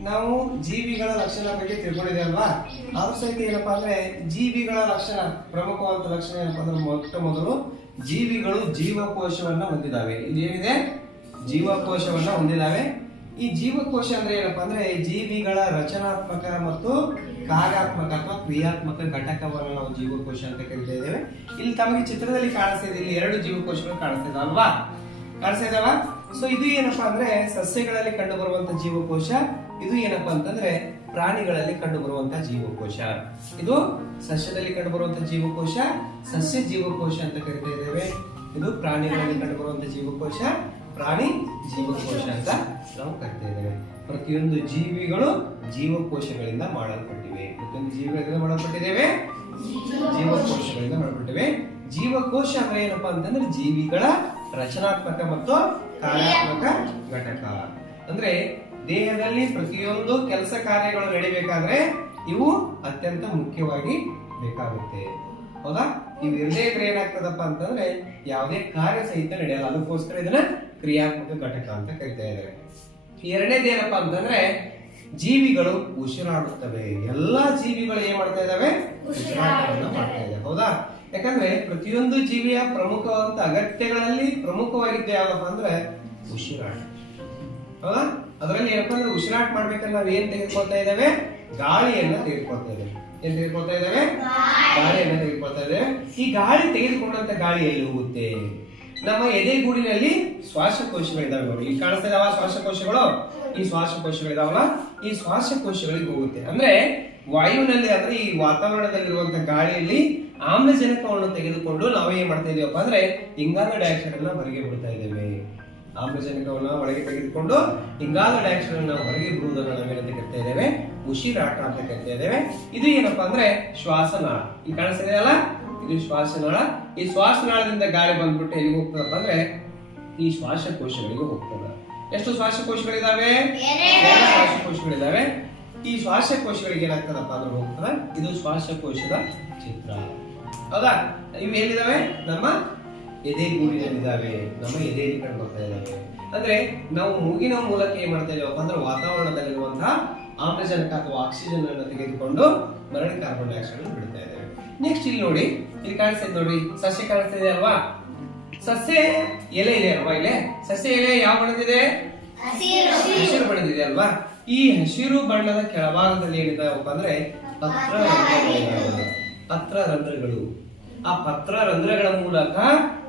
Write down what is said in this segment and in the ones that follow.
ನಾವು ಜೀವಿಗಳ ಲಕ್ಷಣ ಬಗ್ಗೆ ತಿಳ್ಕೊಂಡಿದೆ ಅಲ್ವಾ? ಅದ್ರ ಸಹಿತ ಏನಪ್ಪಾ ಅಂದ್ರೆ ಜೀವಿಗಳ ಲಕ್ಷಣ ಪ್ರಮುಖವಾದ ಲಕ್ಷಣ ಏನಪ್ಪಾ ಅಂದ್ರೆ ಮೊಟ್ಟ ಮೊದಲು ಜೀವಿಗಳು ಜೀವಕೋಶವನ್ನ ಹೊಂದಿದಾವೆ ಇದೇನಿದೆ ಜೀವಕೋಶವನ್ನ ಹೊಂದಿದಾವೆ ಈ ಜೀವಕೋಶ ಅಂದ್ರೆ ಏನಪ್ಪಾ ಅಂದ್ರೆ ಜೀವಿಗಳ ರಚನಾತ್ಮಕ ಮತ್ತು ಕಾರ್ಯಾತ್ಮಕ ಅಥವಾ ಕ್ರಿಯಾತ್ಮಕ ಘಟಕವನ್ನು ನಾವು ಜೀವಕೋಶ ಅಂತ ಕರಿತಾ ಇದ್ದೇವೆ. ಇಲ್ಲಿ ತಮಗೆ ಚಿತ್ರದಲ್ಲಿ ಕಾಣಿಸ್ತಾ ಇದೆ. ಇಲ್ಲಿ ಎರಡು ಜೀವಕೋಶಗಳು ಕಾಣಿಸ್ತಾ ಅಲ್ವಾ? ಕಾಣಿಸ್ತಾ ಇದಾವ? ಸೊ ಇದು ಏನಪ್ಪಾ ಅಂದ್ರೆ ಸಸ್ಯಗಳಲ್ಲಿ ಕಂಡು ಬರುವಂತ ಜೀವಕೋಶ ಇದು ಏನಪ್ಪ ಅಂತಂದ್ರೆ ಪ್ರಾಣಿಗಳಲ್ಲಿ ಕಂಡು ಬರುವಂತ ಜೀವಕೋಶ. ಇದು ಸಸ್ಯದಲ್ಲಿ ಕಂಡು ಬರುವಂತ ಜೀವಕೋಶ, ಸಸ್ಯ ಜೀವಕೋಶ ಅಂತ ಕರಿತಾ ಇದ್ದೇವೆ. ಇದು ಪ್ರಾಣಿಗಳಲ್ಲಿ ಕಂಡು ಬರುವಂತ ಜೀವಕೋಶ, ಪ್ರಾಣಿ ಜೀವಕೋಶ ಅಂತ ನಾವು ಕರಿತಾ ಇದ್ದೇವೆ. ಪ್ರತಿಯೊಂದು ಜೀವಿಗಳು ಜೀವಕೋಶಗಳಿಂದ ಮಾಡಲ್ಪಟ್ಟಿವೆ. ಪ್ರತಿಯೊಂದು ಜೀವಿಗಳಿಂದ ಮಾಡಲ್ಪಟ್ಟಿದ್ದೇವೆ? ಜೀವಕೋಶಗಳಿಂದ ಮಾಡಲ್ಪಟ್ಟಿವೆ. ಜೀವಕೋಶ ಅಂದ್ರೆ ಏನಪ್ಪ ಅಂತಂದ್ರೆ ಜೀವಿಗಳ ರಚನಾತ್ಮಕ ಮತ್ತು ಕಾರ್ಯಾತ್ಮಕ ಘಟಕ. ಅಂದ್ರೆ ದೇಹದಲ್ಲಿ ಪ್ರತಿಯೊಂದು ಕೆಲಸ ಕಾರ್ಯಗಳು ನಡಿಬೇಕಾದ್ರೆ ಇವು ಅತ್ಯಂತ ಮುಖ್ಯವಾಗಿ ಬೇಕಾಗುತ್ತೆ. ಹೌದಾ? ಇವು ಇರದೇ ಇದ್ರೆ ಏನಾಗ್ತದಪ್ಪ ಅಂತಂದ್ರೆ ಯಾವುದೇ ಕಾರ್ಯ ಸಹಿತ ನಡೆಯಲ್ಲ. ಅದಕ್ಕೋಸ್ಕರ ಇದನ್ನ ಕ್ರಿಯಾತ್ಮಕ ಘಟಕ ಅಂತ ಕರಿತಾ ಇದ್ದಾರೆ. ಎರಡನೇದು ಏನಪ್ಪಾ ಅಂತಂದ್ರೆ ಜೀವಿಗಳು ಉಸಿರಾಡುತ್ತವೆ. ಎಲ್ಲಾ ಜೀವಿಗಳು ಏನ್ ಮಾಡ್ತಾ ಇದಾವೆ ಉಸಿರಾಟವನ್ನು ಮಾಡ್ತಾ ಇದೆ ಹೌದಾ? ಯಾಕಂದ್ರೆ ಪ್ರತಿಯೊಂದು ಜೀವಿಯ ಪ್ರಮುಖವಾದಂತ ಅಗತ್ಯಗಳಲ್ಲಿ ಪ್ರಮುಖವಾಗಿದ್ದು ಯಾವಪ್ಪ ಅಂದ್ರೆ ಉಸಿರಾಟ. ಅದರಲ್ಲಿ ಏನಪ್ಪಾ ಅಂದ್ರೆ ಉಸಿರಾಟ ಮಾಡ್ಬೇಕಲ್ಲ ನಾವು ಏನ್ ತೆಗೆದುಕೊಳ್ತಾ ಇದ್ದಾವೆ? ಗಾಳಿಯನ್ನ ತೆಗೆದುಕೊಳ್ತಾ ಇದ್ದೇವೆ. ಏನ್ ತೆಗೆದುಕೊಳ್ತಾ ಇದ್ದಾವೆ? ಗಾಳಿಯನ್ನ ತೆಗೆದುಕೊಳ್ತಾ ಇದ್ದೇವೆ. ಈ ಗಾಳಿ ತೆಗೆದುಕೊಂಡಂತ ಗಾಳಿ ಎಲ್ಲಿ ಹೋಗುತ್ತೆ? ನಮ್ಮ ಎದೆಗೂಡಿನಲ್ಲಿ ಶ್ವಾಸಕೋಶಗಳಿದಾವೆ ನೋಡಿ. ಇಲ್ಲಿ ಕಾಣಿಸ್ತಾ ಇದಾವ ಶ್ವಾಸಕೋಶಗಳು? ಈ ಶ್ವಾಸಕೋಶಗಳಿದಾವಲ್ಲ ಈ ಶ್ವಾಸಕೋಶಗಳಿಗೆ ಹೋಗುತ್ತೆ. ಅಂದ್ರೆ ವಾಯುವಿನಲ್ಲಿ ಅಂದ್ರೆ ಈ ವಾತಾವರಣದಲ್ಲಿರುವಂತ ಗಾಳಿಯಲ್ಲಿ ಆಮ್ಲಜನಕವನ್ನು ತೆಗೆದುಕೊಂಡು ನಾವು ಏನ್ ಮಾಡ್ತಾ ಇದೀವಪ್ಪ ಅಂದ್ರೆ ಇಂಗಾಲ ಡೈಆಕ್ಸೈಡ್ ಅನ್ನ ಹೊರಗೆ ಬಿಡ್ತಾ ಇದ್ದೇವೆ. ಆಮ್ಲಜನಕವನ್ನ ಒಳಗೆ ತೆಗೆದುಕೊಂಡು ಇಂಗಾಲ ಡೈಆಕ್ಸೈಡ್ ನಾವು ಹೊರಗೆ ಬಿಡುವುದನ್ನು ನಾವೇನಂತ ಕರಿತಾ ಇದ್ದೇವೆ? ಉಸಿರಾಟ ಅಂತ ಕರಿತಾ ಇದ್ದೇವೆ. ಇದು ಏನಪ್ಪಾ ಅಂದ್ರೆ ಶ್ವಾಸನಾಳ. ಈ ಕಾಣಿಸ್ತಿದೆಯಲ್ಲ ಇದು ಶ್ವಾಸನಾಳ. ಈ ಶ್ವಾಸನಾಳದಿಂದ ಗಾಳಿ ಬಂದ್ಬಿಟ್ಟು ಎಲ್ಲಿಗೆ ಹೋಗ್ತದಪ್ಪ ಅಂದ್ರೆ ಈ ಶ್ವಾಸಕೋಶಗಳಿಗೆ ಹೋಗ್ತದ. ಎಷ್ಟು ಶ್ವಾಸಕೋಶಗಳಿದಾವೆ? ಶ್ವಾಸಕೋಶಗಳಿದಾವೆ. ಈ ಶ್ವಾಸಕೋಶಗಳಿಗೆ ಏನಾಗ್ತದಪ್ಪ ಅಂದ್ರೆ ಹೋಗ್ತದ? ಇದು ಶ್ವಾಸಕೋಶದ ಚಿತ್ರ. ಹೌದಾ? ಇವು ಎಲ್ಲಿದಾವೆ? ನಮ್ಮ ಎದೆ ಗೂಡಿನಲ್ಲಿದ್ದಾವೆ ನಮ್ಮ ಎದೆ ಕಂಡು ಬರ್ತಾ ಇದ್ದಾವೆ. ಅಂದ್ರೆ ನಾವು ಮೂಗಿನ ಮೂಲಕ ಏನ್ ಮಾಡ್ತಾ ಇದ್ದೇವಪ್ಪ ಅಂದ್ರೆ ವಾತಾವರಣದಲ್ಲಿರುವಂತಹ ಆಮ್ಲಜನಕ ಅಥವಾ ಆಕ್ಸಿಜನ್ ಅನ್ನು ತೆಗೆದುಕೊಂಡು ಮರಳಿ ಕಾರ್ಬನ್ ಡೈಆಕ್ಸೈಡ್ ಅನ್ನು ಬಿಡ್ತಾ ಇದ್ದೇವೆ. ನೆಕ್ಸ್ಟ್ ಇಲ್ಲಿ ನೋಡಿ, ಇಲ್ಲಿ ಕಾಣಿಸ್ತಾ ನೋಡಿ, ಸಸ್ಯ ಕಾಣಿಸ್ತಾ ಇದೆ ಅಲ್ವಾ? ಸಸ್ಯ ಎಲೆ ಇದೆ ಅಲ್ವಾ ಇಲ್ಲಿ? ಸಸ್ಯ ಎಲೆ ಯಾವ ಬಣ್ಣದಿದೆ? ಹಸಿರು ಬಣ್ಣದಿದೆ ಅಲ್ವಾ? ಈ ಹಸಿರು ಬಣ್ಣದ ಕೆಳಭಾಗದಲ್ಲಿ ಏನಿದಾವಪ್ಪ ಅಂದ್ರೆ ಪತ್ರ. ಪತ್ರ ರಂಧ್ರಗಳು. ಆ ಪತ್ರ ರಂಧ್ರಗಳ ಮೂಲಕ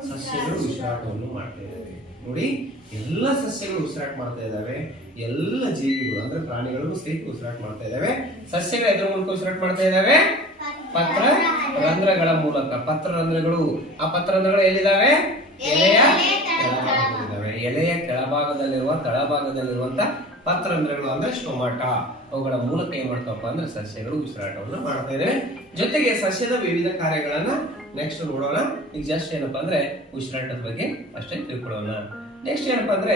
ಸಸ್ಯಗಳು ಉಸಿರಾಟವನ್ನು ಮಾಡ್ತಾ ಇದ್ದಾವೆ. ನೋಡಿ ಎಲ್ಲ ಸಸ್ಯಗಳು ಉಸಿರಾಟ ಮಾಡ್ತಾ ಇದ್ದಾವೆ. ಎಲ್ಲ ಜೀವಿಗಳು ಅಂದ್ರೆ ಪ್ರಾಣಿಗಳು ಸಹಿತ ಉಸಿರಾಟ ಮಾಡ್ತಾ ಇದ್ದಾವೆ. ಸಸ್ಯಗಳ ಎದ್ರ ಮೂಲಕ ಉಸಿರಾಟ ಮಾಡ್ತಾ ಇದ್ದಾವೆ. ಪತ್ರ ರಂಧ್ರಗಳ ಮೂಲಕ. ಪತ್ರ ರಂಧ್ರಗಳು. ಆ ಪತ್ರ ರಂಧ್ರಗಳು ಎಲ್ಲಿದ್ದಾವೆ? ಎಲೆಯ ಕೆಳಭಾಗದಲ್ಲಿದ್ದಾವೆ. ಎಲೆಯ ಕೆಳಭಾಗದಲ್ಲಿರುವ ತಳಭಾಗದಲ್ಲಿರುವಂತ ಪತ್ರರಂಧ್ರಗಳು ಅಂದ್ರೆ ಸ್ಟೊಮಾಟ. ಅವುಗಳ ಮೂಲಕ ಏನ್ ಮಾಡ್ತಾವಪ್ಪ ಅಂದ್ರೆ ಸಸ್ಯಗಳು ಉಸಿರಾಟವನ್ನು ಮಾಡ್ತಾ ಇದ್ದಾವೆ. ಜೊತೆಗೆ ಸಸ್ಯದ ವಿವಿಧ ಕಾರ್ಯಗಳನ್ನ ನೆಕ್ಸ್ಟ್ ನೋಡೋಣ ಈಗ ಜಸ್ಟ್ ಏನಪ್ಪಾ ಅಂದ್ರೆ ಉಸಿರಾಟದ ಬಗ್ಗೆ ಅಷ್ಟೇ ತಿಳ್ಕೊಳ್ಳೋಣ. ನೆಕ್ಸ್ಟ್ ಏನಪ್ಪಾ ಅಂದ್ರೆ,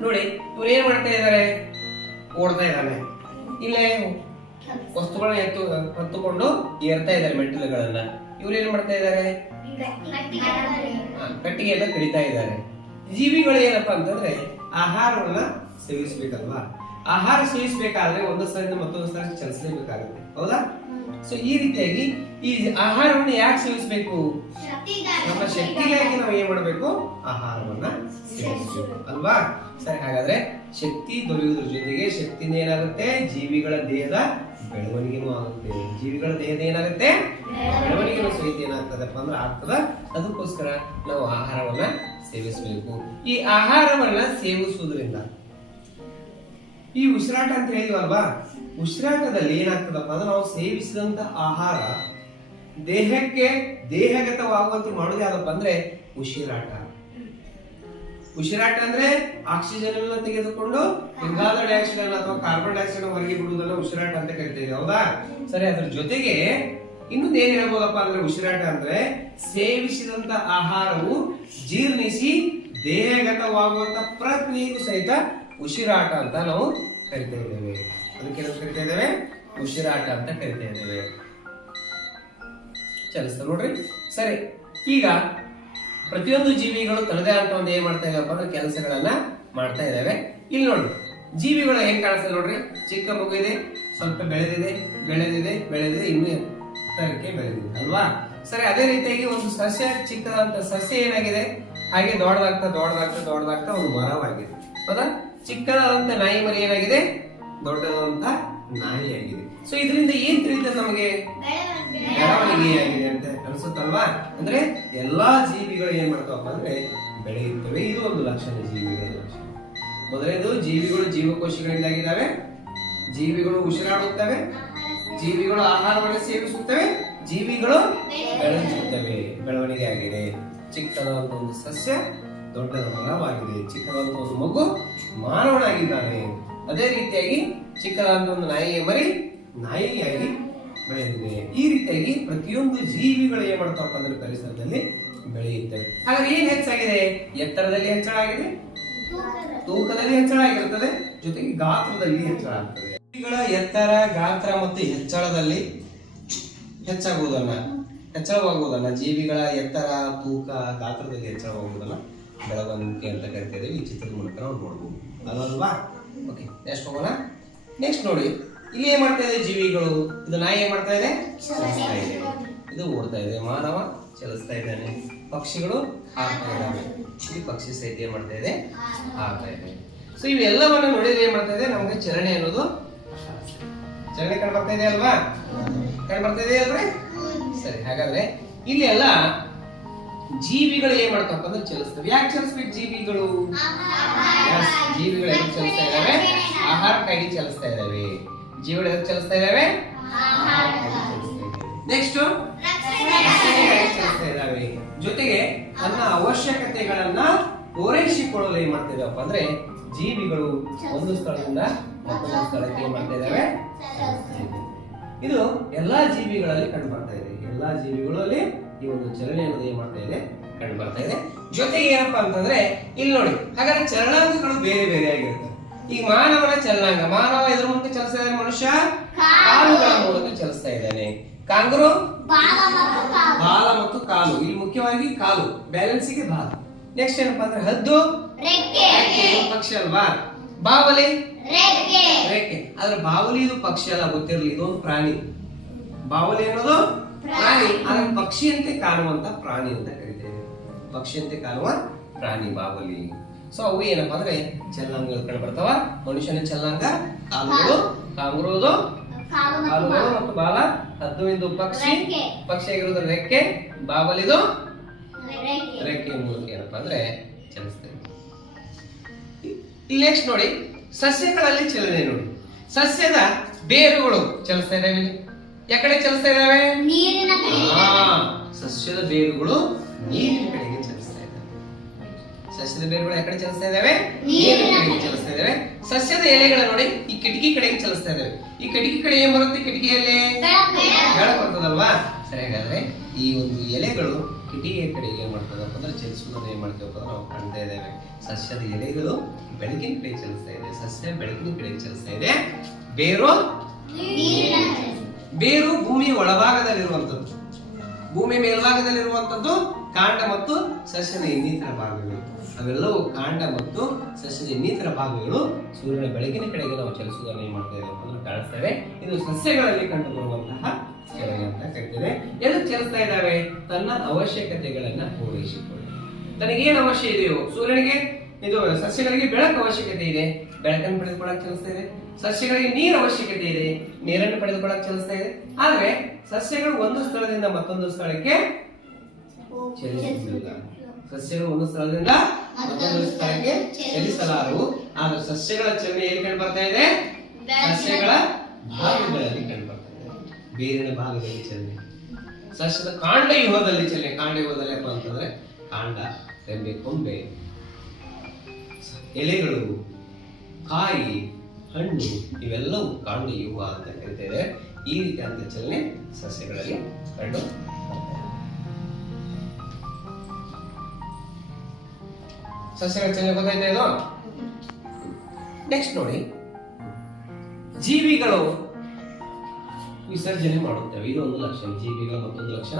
ನೋಡಿ, ಇವ್ರು ಏನ್ ಮಾಡ್ತಾ ಇದ್ದಾರೆ? ಓಡ್ತಾ ಇದ್ದಾನೆ. ಇಲ್ಲೇ ವಸ್ತುಗಳನ್ನ ಎತ್ತು, ಹೊತ್ತುಕೊಂಡು ಏರ್ತಾ ಇದ್ದಾರೆ ಮೆಟ್ಟಿಲುಗಳನ್ನ. ಇವ್ರು ಏನ್ ಮಾಡ್ತಾ ಇದ್ದಾರೆ? ಕಟ್ಟಿಗೆಯನ್ನ ಕಡಿತಾ ಇದ್ದಾರೆ. ಜೀವಿಗಳು ಏನಪ್ಪಾ ಅಂತಂದ್ರೆ ಆಹಾರವನ್ನ ಸೇವಿಸ್ಬೇಕಲ್ವಾ? ಆಹಾರ ಸೇವಿಸ್ಬೇಕಾದ್ರೆ ಒಂದು ಸ್ಥಳದಿಂದ ಮತ್ತೊಂದು ಸಾರಿ ಚಲಿಸಲೇಬೇಕಾಗುತ್ತೆ. ಹೌದಾ? ಸೊ ಈ ರೀತಿಯಾಗಿ ಈ ಆಹಾರವನ್ನು ಯಾಕೆ ಸೇವಿಸಬೇಕು? ನಮ್ಮ ಶಕ್ತಿಗಾಗಿ ನಾವು ಏನ್ ಮಾಡಬೇಕು? ಆಹಾರವನ್ನ ಸೇವಿಸಬೇಕು. ಅಲ್ವಾ? ಸರಿ ಹಾಗಾದ್ರೆ ಶಕ್ತಿ ದೊರೆಯುವುದ್ರ ಜೊತೆಗೆ ಶಕ್ತಿನ ಏನಾಗುತ್ತೆ? ಜೀವಿಗಳ ದೇಹದ ಬೆಳವಣಿಗೆನೂ ಆಗುತ್ತೆ. ಜೀವಿಗಳ ದೇಹದ ಏನಾಗುತ್ತೆ? ಬೆಳವಣಿಗೆನೂ ಸಹಿತ ಏನಾಗ್ತದಪ್ಪ ಅಂದ್ರೆ ಆಗ್ತದ. ಅದಕ್ಕೋಸ್ಕರ ನಾವು ಆಹಾರವನ್ನ ಸೇವಿಸಬೇಕು. ಈ ಆಹಾರವನ್ನ ಸೇವಿಸುವುದರಿಂದ ಈ ಉಸಿರಾಟ ಅಂತ ಹೇಳಿದ್ವಲ್ವಾ? ಉಸಿರಾಟದಲ್ಲಿ ಏನಾಗ್ತದಪ್ಪ ಅಂದ್ರೆ ನಾವು ಸೇವಿಸಿದಂತ ಆಹಾರ ದೇಹಕ್ಕೆ ದೇಹಗತವಾಗುವಂತೆ ಮಾಡೋದು ಯಾವ್ದಪ್ಪ ಅಂದ್ರೆ ಉಸಿರಾಟ. ಉಸಿರಾಟ ಅಂದ್ರೆ ಆಕ್ಸಿಜನ್ ಅನ್ನ ತೆಗೆದುಕೊಂಡು ಇಂಗಾಲ ಡೈಆಕ್ಸೈಡ್ ಅನ್ನ ಅಥವಾ ಕಾರ್ಬನ್ ಡೈಆಕ್ಸೈಡ್ ಹೊರಗೆ ಬಿಡುವುದನ್ನ ಉಸಿರಾಟ ಅಂತ ಕರಿತೇವೆ. ಹೌದಾ? ಸರಿ, ಅದ್ರ ಜೊತೆಗೆ ಇನ್ನೊಂದು ಏನ್ ಹೇಳ್ಬೋದಪ್ಪ ಅಂದ್ರೆ ಉಸಿರಾಟ ಅಂದ್ರೆ ಸೇವಿಸಿದಂತ ಆಹಾರವು ಜೀರ್ಣಿಸಿ ದೇಹಗತವಾಗುವಂತ ಪ್ರಕ್ರಿಯೆಗೂ ಸಹಿತ ಉಸಿರಾಟ ಅಂತ ನಾವು ಕರಿತಾ ಅದಕ್ಕೆ ನಾವು ಕರಿತಾ ಇದ್ದೇವೆ ಉಸಿರಾಟ ಅಂತ ಕರಿತಾ ಇದ್ದೇವೆ ಚಲಿಸ್ತ ನೋಡ್ರಿ. ಸರಿ, ಈಗ ಪ್ರತಿಯೊಂದು ಜೀವಿಗಳು ತನ್ನದೇ ಅಂತ ಒಂದು ಏನ್ ಮಾಡ್ತಾ ಇದಾವಪ್ಪ ಅಂದ್ರೆ ಕೆಲಸಗಳನ್ನ ಮಾಡ್ತಾ ಇದ್ದಾವೆ ಇಲ್ಲಿ ನೋಡಿ, ಜೀವಿಗಳು ಹೆಂಗ್ ಕಾಣಿಸ್ತದೆ ನೋಡ್ರಿ? ಚಿಕ್ಕ ಮಗು ಇದೆ ಸ್ವಲ್ಪ ಬೆಳೆದಿದೆ ಬೆಳೆದಿದೆ ಬೆಳೆದಿದೆ, ಇನ್ನು ತರಕ್ಕೆ ಬೆಳೆದಿದೆ, ಅಲ್ವಾ? ಸರಿ, ಅದೇ ರೀತಿಯಾಗಿ ಒಂದು ಸಸ್ಯ ಚಿಕ್ಕದಾದಂತ ಸಸ್ಯ ಏನಾಗಿದೆ? ಹಾಗೆ ದೊಡ್ಡದಾಗ್ತಾ ದೊಡ್ಡದಾಗ್ತಾ ದೊಡ್ಡದಾಗ್ತಾ ಒಂದು ಮರವಾಗಿದೆ. ಹೌದಾ? ಚಿಕ್ಕದಾದಂತ ನಾಯಿ ಮರಿ ಏನಾಗಿದೆ? ದೊಡ್ಡದಾದಂತ ನಾಯಿ ಆಗಿದೆ. ಸೊ ಇದರಿಂದ ಏನ್ ತಿಳಿತದೆ ನಮಗೆ? ಬೆಳವಣಿಗೆಯಾಗಿದೆ ಅಂತ ಅನ್ಸುತ್ತಲ್ವಾ? ಅಂದ್ರೆ ಎಲ್ಲಾ ಜೀವಿಗಳು ಏನ್ ಮಾಡ್ತಾವಪ್ಪ ಅಂದ್ರೆ ಬೆಳೆಯುತ್ತವೆ. ಇದು ಒಂದು ಲಕ್ಷಣ ಜೀವಿಗಳ ಲಕ್ಷಣ. ಮೊದಲನೇದು ಜೀವಿಗಳು ಜೀವಕೋಶಗಳಿಂದಾಗಿದ್ದಾವೆ. ಜೀವಿಗಳು ಉಸಿರಾಡುತ್ತವೆ. ಜೀವಿಗಳು ಆಹಾರವನ್ನು ಸೇವಿಸುತ್ತವೆ. ಜೀವಿಗಳು ಬೆಳೆಯುತ್ತವೆ ಬೆಳವಣಿಗೆ ಆಗಿದೆ. ಚಿಕ್ಕದಾದಂತ ಒಂದು ಸಸ್ಯ ದೊಡ್ಡದ ಮರವಾಗಿದೆ ಚಿಕ್ಕದಾದಂತ ಒಂದು ಮಗು ಮಾನವನಾಗಿದ್ದಾನೆ. ಅದೇ ರೀತಿಯಾಗಿ ಚಿಕ್ಕದಾದ ಒಂದು ನಾಯಿಯ ಮರಿ, ನಾಯಿಯಾಗಿ ಬೆಳೆಯುತ್ತೆ ಈ ರೀತಿಯಾಗಿ ಪ್ರತಿಯೊಂದು ಜೀವಿಗಳು ಏನ್ ಮಾಡ್ತಾವಪ್ಪ ಅಂದ್ರೆ ಪರಿಸರದಲ್ಲಿ ಬೆಳೆಯುತ್ತವೆ ಹಾಗಾದ್ರೆ ಏನ್ ಹೆಚ್ಚಾಗಿದೆ? ಎತ್ತರದಲ್ಲಿ ಹೆಚ್ಚಳ ಆಗಿದೆ, ತೂಕದಲ್ಲಿ ಹೆಚ್ಚಳ ಆಗಿರುತ್ತದೆ, ಜೊತೆಗೆ ಗಾತ್ರದಲ್ಲಿ ಹೆಚ್ಚಳ ಆಗ್ತದೆ. ಜೀವಿಗಳ ಎತ್ತರ, ಗಾತ್ರ ಮತ್ತು ಹೆಚ್ಚಳದಲ್ಲಿ ಹೆಚ್ಚಾಗುವುದನ್ನ, ಹೆಚ್ಚಳವಾಗುವುದನ್ನ, ಜೀವಿಗಳ ಎತ್ತರ, ತೂಕ, ಗಾತ್ರದಲ್ಲಿ ಹೆಚ್ಚಳವಾಗುವುದನ್ನ ಬೆಳವಣಿಗೆ ಅಂತ ಕರಿತೇವೆ ಈ ಚಿತ್ರದ ಮೂಲಕ ನಾವು ನೋಡ್ಬೋದು. ಅದಲ್ವಾ ಓಕೆ ನೆಕ್ಸ್ಟ್ ಹೋಗೋಣ. ನೆಕ್ಸ್ಟ್ ನೋಡಿ ಇಲ್ಲಿ ಏನ್ ಮಾಡ್ತಾ ಇದೆ ಜೀವಿಗಳು? ಇದು ನಾಯಿ ಏನ್ ಮಾಡ್ತಾ ಇದೆ? ಇದು. ಓಡ್ತಾ ಇದೆ. ಮಾನವ ಚಲಿಸ್ತಾ ಇದ್ದಾನೆ. ಪಕ್ಷಿಗಳು ಹಾಕ್ತಾ ಇದ್ದಾವೆ. ಈ ಪಕ್ಷಿ ಸಹಿತ ಏನ್ ಮಾಡ್ತಾ ಇದೆ? ಹಾಕ್ತಾ ಇದೆ. ಸೊ ಇವೆಲ್ಲವನ್ನು ನೋಡಿದ್ರೆ ಏನ್ ಮಾಡ್ತಾ ಇದೆ? ನಮಗೆ ಚಲನೆ ಅನ್ನೋದು ಚಲನೆ ಕಂಡು ಬರ್ತಾ ಇದೆ ಅಲ್ವಾ? ಕಂಡು ಬರ್ತಾ ಇದೆ ಅಲ್ರಿ ಸರಿ ಹಾಗಾದ್ರೆ ಇಲ್ಲಿ ಎಲ್ಲ ಜೀವಿಗಳು ಏನ್ ಮಾಡ್ತಪ್ಪ ಅಂದ್ರೆ ಚಲಿಸ್ತವೆ. ಯಾಕೆ ಚಲಿಸ್ಬೇಕು ಜೀವಿಗಳು? ಜೀವಿಗಳು ಎದಕ್ಕೆ ಚಲಿಸ್ತಾ ಇದಾವೆ ಆಹಾರಕ್ಕಾಗಿ ಚಲಿಸ್ತಾ ಇದಾವೆ ಜೀವಿಗಳು ಎದಕ್ಕೆ ಚಲಿಸ್ತಾ ಇದಾವೆ ನೆಕ್ಸ್ಟ್ ಚಲಿಸ್ತಾ ಇದಾವೆ ಜೊತೆಗೆ ತನ್ನ ಅವಶ್ಯಕತೆಗಳನ್ನ ಪೂರೈಸಿಕೊಳ್ಳಲು ಏನ್ ಮಾಡ್ತಾ ಇದಾವಪ್ಪ ಅಂದ್ರೆ ಜೀವಿಗಳು ಒಂದು ಸ್ಥಳದಿಂದ ಮತ್ತೊಂದು ಸ್ಥಳಕ್ಕೆ ಏನ್ ಮಾಡ್ತಾ ಇದಾವೆ ಇದು ಎಲ್ಲಾ ಜೀವಿಗಳಲ್ಲಿ ಕಂಡು ಬರ್ತಾ ಇದೆ. ಎಲ್ಲಾ ಜೀವಿಗಳಲ್ಲಿ ಈ ಒಂದು ಚಲನೆ ಅನ್ನೋದು ಏನ್ ಮಾಡ್ತಾ ಇದೆ ಕಂಡು ಬರ್ತಾ ಇದೆ ಜೊತೆಗೆ ಏನಪ್ಪಾ ಅಂತಂದ್ರೆ ಇಲ್ಲಿ ನೋಡಿ ಹಾಗಾದ್ರೆ ಚಲನಾಂಗಗಳು ಬೇರೆ ಬೇರೆ ಆಗಿರುತ್ತೆ. ಈ ಮಾನವನ ಚಲನಾಂಗ ಮಾನವ ಇದ್ರ ಮೂಲಕ ಚಲಿಸ್ತಾ ಇದ್ದಾನೆ ಮನುಷ್ಯ ಕಾಲುಗಳ ಮೂಲಕ ಚಲಿಸ್ತಾ ಇದ್ದಾನೆ. ಕಾಂಗ್ರು? ಬಾಲ ಮತ್ತು ಕಾಲು. ಇಲ್ಲಿ ಮುಖ್ಯವಾಗಿ ಕಾಲು ಬ್ಯಾಲೆನ್ಸಿಗೆ ಬಾಲ. ನೆಕ್ಸ್ಟ್ ಏನಪ್ಪಾ ಅಂದ್ರೆ ಹದ್ದು? ಪಕ್ಷಿ ಅಲ್ವಾ? ಬಾವಲಿ? ರೆಕ್ಕೆ. ಆದ್ರೆ ಬಾವಲಿ ಇದು ಪಕ್ಷಿ ಅಲ್ಲ ಗೊತ್ತಿರಲಿ ಇದು ಪ್ರಾಣಿ. ಬಾವಲಿ ಅನ್ನೋದು ಪ್ರಾಣಿ ಆದ್ರೆ ಪಕ್ಷಿಯಂತೆ ಕಾಣುವಂತ ಪ್ರಾಣಿ ಅಂತ ಕರಿತೇವೆ. ಪಕ್ಷಿಯಂತೆ ಕಾಣುವ ಪ್ರಾಣಿ ಬಾವಲಿ ಸೊ ಅವು ಏನಪ್ಪ ಅಂದ್ರೆ ಚಲನಾಂಗಗಳು ಕಂಡು ಬರ್ತಾವ. ಮನುಷ್ಯನ ಚಲನಾಂಗ ಕಾಲುಗಳು ಕಾಂಗ್ರೋದು ಕಾಲುಗಳು ಮತ್ತು ಬಾಲ. ಹದ್ದು ಇದು ಪಕ್ಷಿ ರೆಕ್ಕೆ. ಪಕ್ಷಿ ಆಗಿರೋದು ರೆಕ್ಕೆ ಬಾವಲಿದು ರೆಕ್ಕೆ. ಮೂಲಕ ಏನಪ್ಪ ಅಂದ್ರೆ ಚಲಿಸ್ತೇವೆ ಇಲ್ಲಿ ನೆಕ್ಸ್ಟ್ ನೋಡಿ ಸಸ್ಯಗಳಲ್ಲಿ ಚಲನೆ ನೋಡಿ. ಸಸ್ಯದ ಬೇರುಗಳು ಚಲಿಸ್ತಾ ಇದ್ದಾವೆ ಇಲ್ಲಿ. ಯಾಕಡೆ ಚಲಿಸ್ತಾ ಇದಾವೆ ಸಸ್ಯದ ಬೇರುಗಳು ನೀರಿನ ಕಡೆಗೆ ಚಲಿಸ್ತಾ ಇದ್ದಾವೆ. ಸಸ್ಯದ ಬೇರುಗಳು ಯಾಕಡೆ ಚಲಿಸ್ತಾ ಇದಾವೆ ನೀರಿನ ಕಡೆಗೆ ಚಲಿಸ್ತಾ ಇದಾವೆ ಸಸ್ಯದ ಎಲೆಗಳ ನೋಡಿ ಈ ಕಿಟಕಿ ಕಡೆಗೆ ಚಲಿಸ್ತಾ ಇದಾವೆ ಈ ಕಿಟಕಿ ಕಡೆ ಏನ್ ಬರುತ್ತೆ ಕಿಟಕಿಯಲ್ಲಿ? ಬೆಳಕು. ಬರ್ತದಲ್ವಾ? ಸರಿ ಹಾಗಾದ್ರೆ ಈ ಒಂದು ಎಲೆಗಳು ಕಿಟಕಿಯ ಕಡೆಗೆ ಏನ್ ಮಾಡ್ತದಪ್ಪ ಅಂದ್ರೆ ಚಲಿಸುವುದನ್ನ ಏನ್ ಮಾಡ್ತೀವಪ್ಪ ಅಂದ್ರೆ ನಾವು ಕಾಣ್ತಾ ಇದ್ದೇವೆ. ಸಸ್ಯದ ಎಲೆಗಳು ಬೆಳಕಿನ ಕಡೆ ಚಲಿಸ್ತಾ ಇದೆ. ಸಸ್ಯ ಬೆಳಕಿನ ಕಡೆ ಚಲಿಸ್ತಾ ಇದೆ. ಬೇರು? ಬೇರು ಭೂಮಿ ಒಳಭಾಗದಲ್ಲಿರುವಂಥದ್ದು ಭೂಮಿ ಮೇಲ್ಭಾಗದಲ್ಲಿರುವಂಥದ್ದು ಕಾಂಡ ಮತ್ತು ಸಸ್ಯದ ಇನ್ನಿತರ ಭಾಗಗಳು. ಅವೆಲ್ಲವೂ ಕಾಂಡ ಮತ್ತು ಸಸ್ಯದ ಇನ್ನಿತರ ಭಾಗಗಳು ಸೂರ್ಯನ ಬೆಳಕಿನ ಕಡೆಗೆ ನಾವು ಚಲಿಸುವುದನ್ನು ಏನು ಮಾಡ್ತಾ ಇದ್ದೇವೆ ಅಂತಂದ್ರೆ ಕಾಣಿಸ್ತೇವೆ ಇದು ಸಸ್ಯಗಳಲ್ಲಿ ಕಂಡುಬರುವಂತಹ ಚಲನೆ ಅಂತ ಕರಿತೇವೆ. ಎಲ್ಲಿ ಚಲಿಸ್ತಾ ಇದ್ದಾವೆ? ತನ್ನ ಅವಶ್ಯಕತೆಗಳನ್ನ ಪೂರೈಸಿಕೊಳ್ಳಿ. ತನಗೇನು ಅವಶ್ಯ ಇದೆಯೋ? ಸೂರ್ಯನಿಗೆ ಇದು ಸಸ್ಯಗಳಿಗೆ ಬೆಳಕು ಅವಶ್ಯಕತೆ ಇದೆ. ಬೆಳಕನ್ನು ಪಡೆದುಕೊಳ್ಳಕ್ಕೆ ಚಲಿಸ್ತಾ ಇದೆ. ಸಸ್ಯಗಳಿಗೆ ನೀರು ಅವಶ್ಯಕತೆ ಇದೆ. ನೀರನ್ನು ಪಡೆದುಕೊಳ್ಳಕ್ ಚಲಿಸ್ತಾ ಇದೆ. ಆದ್ರೆ ಸಸ್ಯಗಳು ಒಂದು ಸ್ಥಳದಿಂದ ಮತ್ತೊಂದು ಸ್ಥಳಕ್ಕೆ ಚಲಿಸುವುದಿಲ್ಲ. ಸಸ್ಯಗಳು ಒಂದು ಸ್ಥಳದಿಂದ ಮತ್ತೊಂದು ಸ್ಥಳಕ್ಕೆ ಚಲಿಸಲಾರು ಆದ್ರೆ ಸಸ್ಯಗಳ ಚಲನೆ ಎಲ್ಲಿ ಕಂಡು ಬರ್ತಾ ಇದೆ? ಸಸ್ಯಗಳ ಭಾಗಗಳಲ್ಲಿ ಕಂಡು ಬರ್ತಾ ಇದೆ. ಬೇರಿನ ಭಾಗದಲ್ಲಿ ಚಲನೆ. ಸಸ್ಯದ ಕಾಂಡ ಯುಹದಲ್ಲಿ ಚಲನೆ. ಕಾಂಡ ಯುಹದಲ್ಲಿ ಅಂತಂದ್ರೆ ಕಾಂಡ, ರೆಂಬೆ, ಕೊಂಬೆ. ಎಲೆಗಳು, ಕಾಯಿ, ಹಣ್ಣು ಇವೆಲ್ಲವೂ ಕಾಂಡ ಯುವ ಅಂತ ಕರಿತೇವೆ ಈ ರೀತಿಯಾದ ಚಲನೆ ಸಸ್ಯಗಳಲ್ಲಿ ಕಂಡು. ಸಸ್ಯಗಳ ಚಲನೆ ಗೊತ್ತಾಯ್ತಾ ಇದು? ನೆಕ್ಸ್ಟ್ ನೋಡಿ. ಜೀವಿಗಳು ವಿಸರ್ಜನೆ ಮಾಡುತ್ತವೆ. ಇದೊಂದು ಲಕ್ಷಣ. ಜೀವಿಗಳ ಮತ್ತೊಂದು ಲಕ್ಷಣ,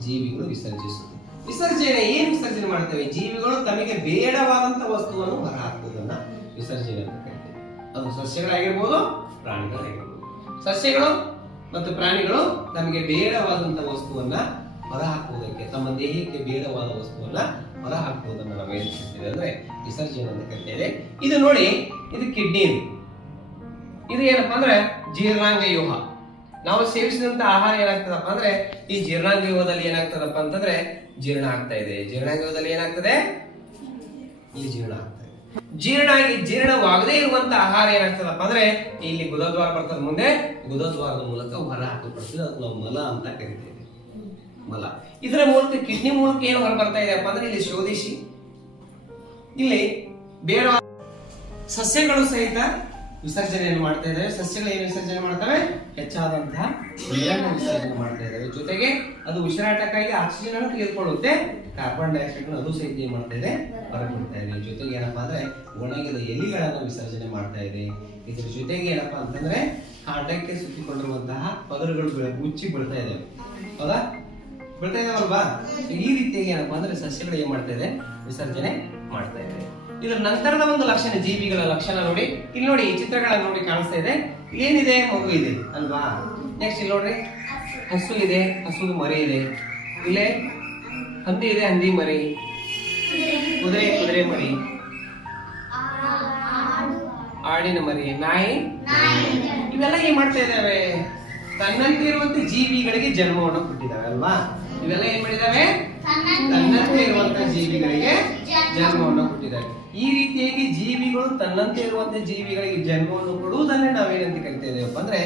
ಜೀವಿಗಳು ವಿಸರ್ಜಿಸುತ್ತವೆ. ವಿಸರ್ಜನೆ, ಏನು ವಿಸರ್ಜನೆ ಮಾಡ್ತವೆ? ಜೀವಿಗಳು ತಮಗೆ ಬೇಡವಾದಂತ ವಸ್ತುವನ್ನು ಹೊರಹಾಕುವುದನ್ನ ವಿಸರ್ಜನೆ ಅಂತ ಕರಿತೇವೆ. ಅದು ಸಸ್ಯಗಳಾಗಿರ್ಬೋದು, ಪ್ರಾಣಿಗಳಾಗಿರ್ಬೋದು. ಸಸ್ಯಗಳು ಮತ್ತು ಪ್ರಾಣಿಗಳು ತಮಗೆ ಬೇಡವಾದಂತ ವಸ್ತುವನ್ನ ಹೊರಹಾಕುವುದಕ್ಕೆ, ತಮ್ಮ ದೇಹಕ್ಕೆ ಬೇಡವಾದ ವಸ್ತುವನ್ನ ಹೊರಹಾಕುವುದನ್ನು ನಾವು ಏನು ಕರಿತೇವೆ ಅಂದ್ರೆ ವಿಸರ್ಜನೆ ಅಂತ ಕರಿತೇವೆ. ಇದು ನೋಡಿ, ಇದು ಕಿಡ್ನಿ ಇದು ಇದು ಏನಪ್ಪಾ ಅಂದ್ರೆ ಜೀರ್ಣಾಂಗ ವ್ಯೂಹ ನಾವು ಸೇವಿಸಿದಂತ ಆಹಾರ ಏನಾಗ್ತದಪ್ಪ ಅಂದ್ರೆ, ಈ ಜೀರ್ಣಾಂಗ ವ್ಯೂಹದಲ್ಲಿ ಏನಾಗ್ತದಪ್ಪ ಅಂತಂದ್ರೆ, ಜೀರ್ಣ ಆಗ್ತಾ ಇದೆ. ಜೀರ್ಣಾಂಗ ವ್ಯೂಹದಲ್ಲಿ ಏನಾಗ್ತದೆ? ಇಲ್ಲಿ ಜೀರ್ಣ ಆಗ್ತದೆ ಜೀರ್ಣ ಆಗಿ ಜೀರ್ಣವಾಗದೇ ಇರುವಂತ ಆಹಾರ ಏನಾಗ್ತದಪ್ಪ ಅಂದ್ರೆ, ಇಲ್ಲಿ ಗುದದ್ವಾರ ಬರ್ತದ ಮುಂದೆ ಗುದದ್ವಾರದ ಮೂಲಕ ಹೊರ ಹಾಕಲ್ಪಡ್ತದೆ. ಅಥವಾ ಮಲ ಅಂತ ಕರಿತೇವೆ. ಮಲ. ಇದರ ಮೂಲಕ, ಕಿಡ್ನಿ ಮೂಲಕ ಏನು ಹೊರ ಬರ್ತಾ ಇದೆಯಪ್ಪ ಅಂದ್ರೆ, ಇಲ್ಲಿ ಶೋಧಿಸಿ ಇಲ್ಲಿ ಬೇಡ ಸಸ್ಯಗಳು ಸಹಿತ ವಿಸರ್ಜನೆಯನ್ನು ಮಾಡ್ತಾ ಇದ್ದಾವೆ ಸಸ್ಯಗಳು ಏನು ವಿಸರ್ಜನೆ ಮಾಡ್ತವೆ? ಹೆಚ್ಚಾದಂತಹ ನೀರನ್ನು ವಿಸರ್ಜನೆ ಮಾಡ್ತಾ ಇದ್ದಾವೆ ಜೊತೆಗೆ ಅದು ಉಸಿರಾಟಕ್ಕಾಗಿ ಆಕ್ಸಿಜನ್ ಅನ್ನು ತೆಗೆದುಕೊಳ್ಳುತ್ತೆ. ಕಾರ್ಬನ್ ಡೈಆಕ್ಸೈಡ್ ಅದು ಸಹಿತ ಏನ್ ಮಾಡ್ತಾ ಇದೆ? ಹೊರಬಿಡ್ತಾ ಇದೆ. ಜೊತೆಗೆ ಏನಪ್ಪಾ ಅಂದ್ರೆ ಒಣಗಿದ ಎಲಿಗಳನ್ನು ವಿಸರ್ಜನೆ ಮಾಡ್ತಾ ಇದೆ. ಇದ್ರ ಜೊತೆಗೆ ಏನಪ್ಪಾ ಅಂತಂದ್ರೆ ಕಾಂಡಕ್ಕೆ ಸುತ್ತಿಕೊಂಡಿರುವಂತಹ ಪದರುಗಳು ಮುಚ್ಚಿ ಬೀಳ್ತಾ ಇದಾವೆ. ಹೌದಾ? ಬೀಳ್ತಾ ಇದಾವಲ್ವಾ? ಈ ರೀತಿಯಾಗಿ ಏನಪ್ಪಾ ಅಂದ್ರೆ ಸಸ್ಯಗಳು ಏನ್ ಮಾಡ್ತಾ ಇದೆ? ವಿಸರ್ಜನೆ ಮಾಡ್ತಾ ಇದೆ ಇದರ ನಂತರದ ಒಂದು ಲಕ್ಷಣ ಜೀವಿಗಳ ಲಕ್ಷಣ ನೋಡಿ. ಇಲ್ಲಿ ನೋಡಿ ಈ ಚಿತ್ರಗಳನ್ನ ನೋಡಿ ಕಾಣಿಸ್ತಾ ಇದೆ. ಏನಿದೆ? ಮಗು ಇದೆ ಅಲ್ವಾ? ನೆಕ್ಸ್ಟ್ ಇಲ್ಲಿ ನೋಡ್ರಿ. ಹಸು ಇದೆ ಹಸುದು ಮರಿ ಇದೆ. ಇಲ್ಲೇ? ಹಂದಿ ಇದೆ ಹಂದಿ ಮರಿ. ಕುದುರೆ ಕುದುರೆ ಮರಿ. ಆಡಿನ ಮರಿ. ನಾಯಿ? ಇವೆಲ್ಲ ಏನ್ ಮಾಡ್ತಾ ಇದಾವೆ? ತನ್ನಂತೆ ಇರುವಂತ ಜೀವಿಗಳಿಗೆ ಜನ್ಮವನ್ನು ಕೊಟ್ಟಿದ್ದಾವೆ ಅಲ್ವಾ? ಇವೆಲ್ಲ ಏನ್ ಮಾಡಿದಾವೆ ತನ್ನಂತೆ ಇರುವಂತ ಜೀವಿಗಳಿಗೆ ಜನ್ಮವನ್ನು ಕೊಟ್ಟಿದ್ದಾರೆ. ಈ ರೀತಿಯಾಗಿ ಜೀವಿಗಳು ತನ್ನಂತೆ ಇರುವಂತ ಜೀವಿಗಳಿಗೆ ಜನ್ಮವನ್ನು ಕೊಡುವುದನ್ನೇ ನಾವೇನಂತ ಕರಿತಾ ಇದ್ದೇವಪ್ಪ ಅಂದ್ರೆ